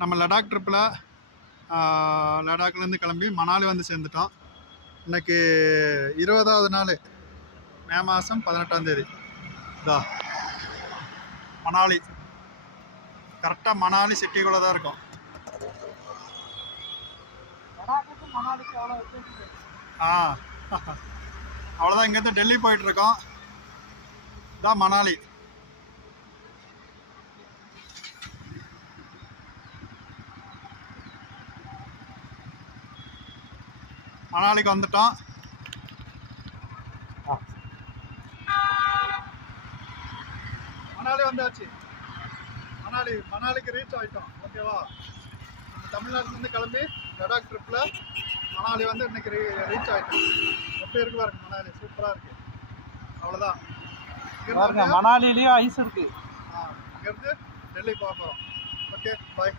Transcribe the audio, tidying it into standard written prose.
நம்ம லடாக் ட்ரிப்பில் லடாக்லேருந்து கிளம்பி மணாலி வந்து சேர்ந்துட்டோம். இன்னைக்கு 20வது நாள், மே மாதம் 18ஆம் தேதி. இதா மணாலி, கரெக்டாக மணாலி சிட்டிக்குள்ளே தான் இருக்கும். அவ்வளோதான். இங்கேருந்து டெல்லி போயிட்டுருக்கோம். இதான் மணாலி. மணாலிக்கு வந்துட்டோம். மணாலி வந்தாச்சு. மணாலிக்கு ரீச் ஆகிட்டோம். ஓகேவா? தமிழ்நாட்டிலேருந்து கிளம்பி லடாக் ட்ரிப்பில் மணாலி வந்து இன்னைக்கு ரீச் ஆகிட்டோம். எப்படி இருக்கு பாருங்க மணாலி, சூப்பராக இருக்குது. அவ்வளோதான். மணாலிலையும் ஐஸ் இருக்குது. இங்கேருந்து டெல்லி போக போகிறோம். ஓகே, பாய்.